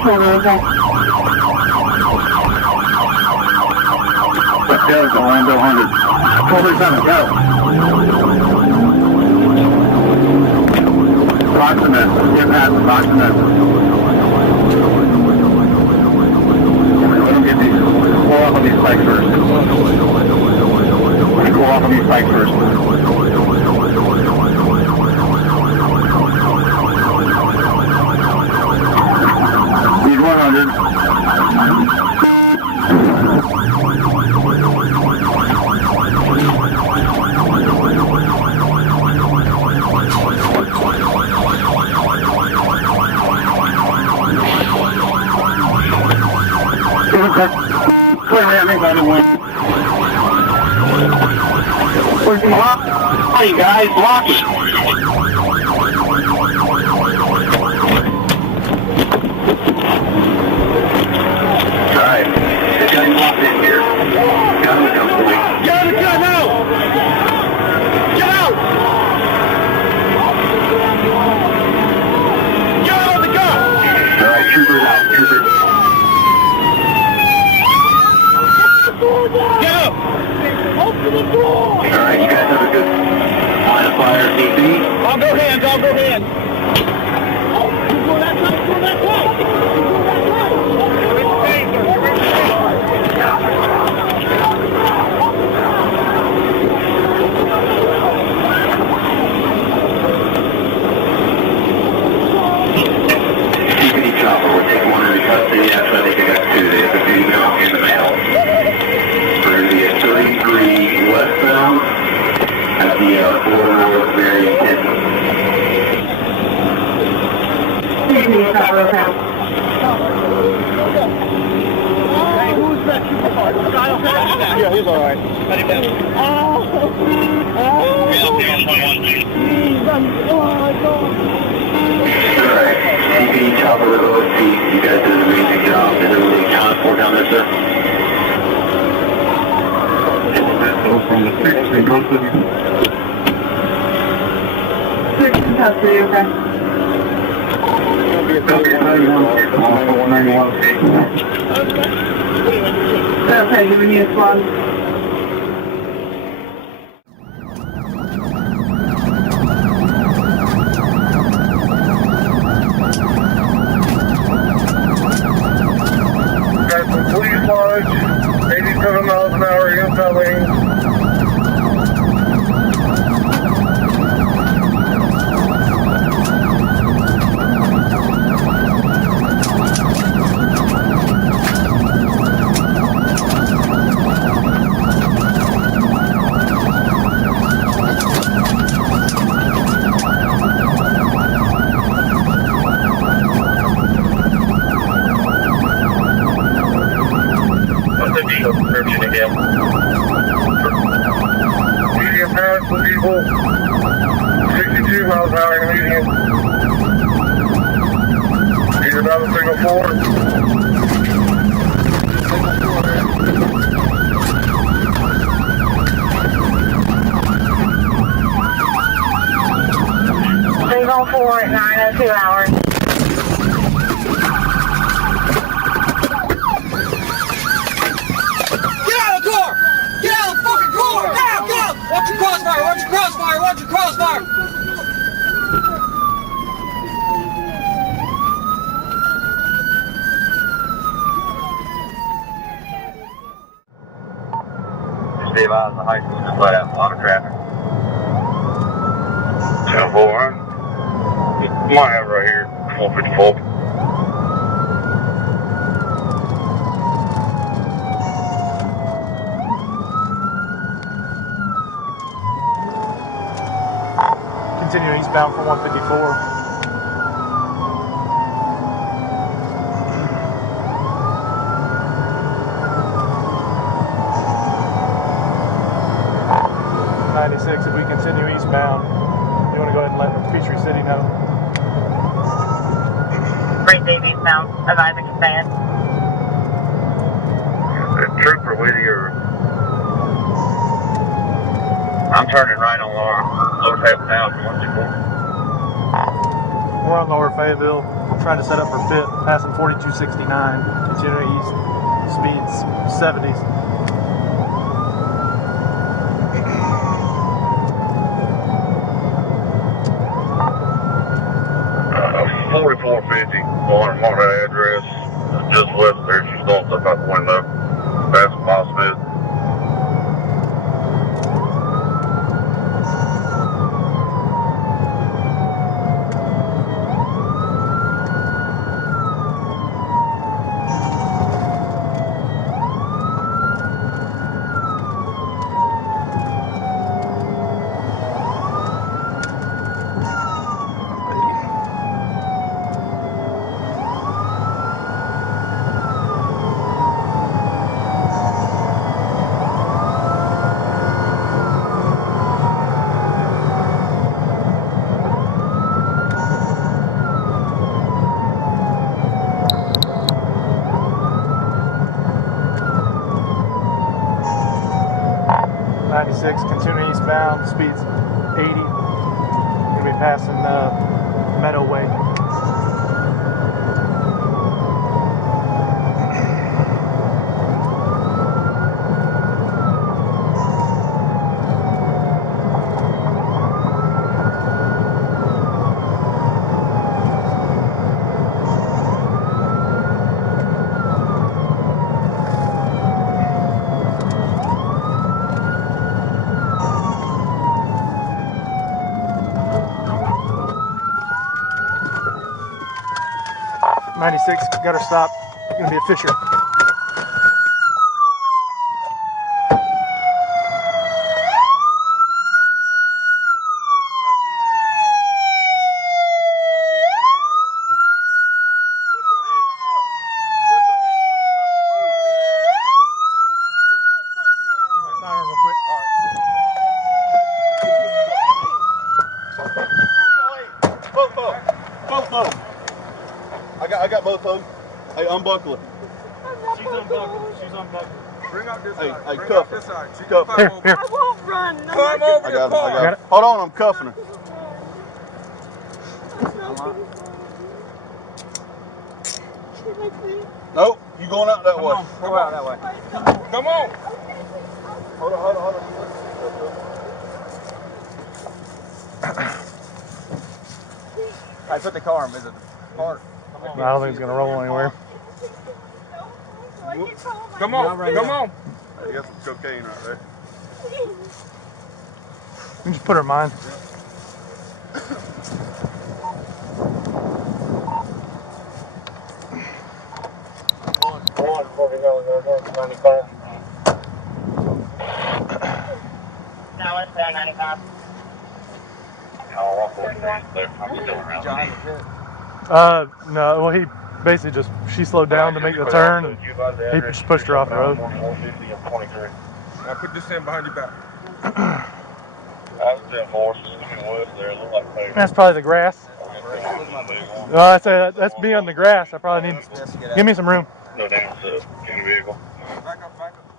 Let's go, it's Orlando 100. 47, go. Approximate, get past approximate. Let them get these, cool off on these spikes first. Cool off on these spikes first. Need 100. Clear at me, by the way. Working lock. Hey guys, lock it. Alright, it's getting locked in here. Gun comes to me. Get out of the gun now! Get out! Get out of the gun! Alright, troopers out, troopers. Get up! Open the door! Alright, you guys have a good line of fire, DC? I'll go hands, I'll go hands. Oh, go that way, go that way! CPD chopper, we'll take one into custody after I think I got two. They have to be now in the mail. For the 33 westbound at the 4 North Marion Temple. Hey, who's that? Yeah, he's alright. Alright, CPD chopper with OSP, you guys did an amazing job. Is there anything accounted for down there, sir? From the 6 in custody. 6 in custody, okay. Okay, giving you a squad. Got some police lodge, 87 miles an hour incoming. Description again. Medium pass with people, 62 miles an hour in median. Either down the signal 4. Signal 4 at 9:02 hours. Watch your crossfire! Watch your crossfire! Watch your crossfire! Stay out of the high school, just let out a lot of traffic. 10-4. Might have right here, 454. Continue eastbound for 154. .96, if we continue eastbound, you want to go ahead and let Peachtree City know. Great Dave eastbound, advising expand. Trooper Whittier. I'm turning right on Lower Fayetteville now from 124. We're on Lower Fayetteville. Trying to set up for pit, passing 4269, continuing east, speeds 70s. 4450 on that address, just west of there. She's throwing stuff out the window. Basketball Smith. Continuing eastbound, speeds 80. Gonna be passing Meadow Way. Got her stopped. Gonna be a Fisher. Siren real quick. Both of them. I got both of them. Hey, unbuckle it. She's unbuckled. She's unbuckled. Bring out this Hey, side. hey, Bring cuff out her. this side. She Cuff can her. climb over. Here. I won't run. No, Climb I over I the got it. car. I got it. Hold on, I'm cuffing her. Nope, you going out that way. Go out that way. Come on. Hold on. I put the car in the park. I don't think it's gonna roll anywhere. Come on. Come on. You got some cocaine right there. You just put her in mine. No, it's there, 95. No, well, he basically just, she slowed down to make the turn, and he just pushed her off the road. I'll put this in behind your back. That's probably the grass. That's beyond the grass. I probably need, give me some room. No damage to the vehicle. Back up.